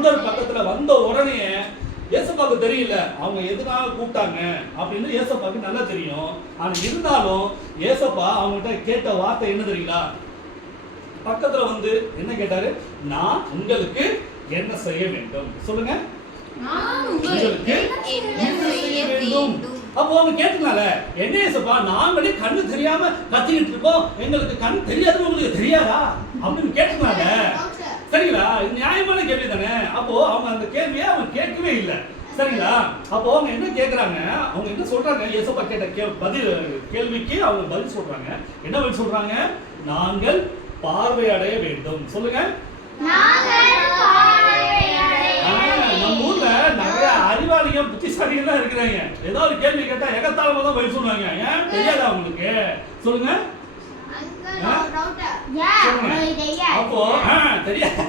குருடர் பக்கத்துல வந்த உடனே ஏசப்பாவுக்கு தெரியல அவங்க எதுக்காக கூப்பிட்டாங்க அப்படின்னு ஏசப்பாவுக்கு நல்லா தெரியும். ஆனா இருந்தாலும் ஏசப்பா அவங்ககிட்ட கேட்ட வார்த்தை என்ன தெரியுங்களா? பக்கத்துல வந்து என்ன கேட்டாரு? நான் உங்களுக்கு என்ன செய்ய வேண்டும் சொல்லுங்க. உங்களுக்கு என்ன செய்ய வேண்டும். அப்போ அவங்க கேட்டுனால என்ன ஏசப்பா நாங்களே கண்ணு தெரியாம கத்திக்கிட்டு இருக்கோம், எங்களுக்கு கண் தெரியாதுன்னு உங்களுக்கு தெரியாதா அப்படின்னு கேட்டுனால. சரிங்களா? நியாயமான கேள்வி தானே. அப்போ அவங்க அந்த கேள்வியை அவங்க கேட்கவே இல்லை. சரிங்களா? அப்போ அவங்க என்ன கேட்கறாங்க? அவங்க என்ன சொல்றாங்க? ஏசப்பா கேட்ட பதில் கேள்விக்கு அவங்க பதில் சொல்றாங்க. என்ன பதில் சொல்றாங்க? நாங்கள் பார்வை அடைய வேண்டும் சொல்லுங்க. நம்ம ஊர்ல நிறைய அறிவாளிகள் புத்திசாலிகள் இருக்கிறாங்க. ஏதாவது கேள்வி கேட்டா எகத்தாளமா தான் பதில் சொல்லுவாங்க. ஏன் தெரியாதா உங்களுக்கு? சொல்லுங்க. அப்போ தெரியாது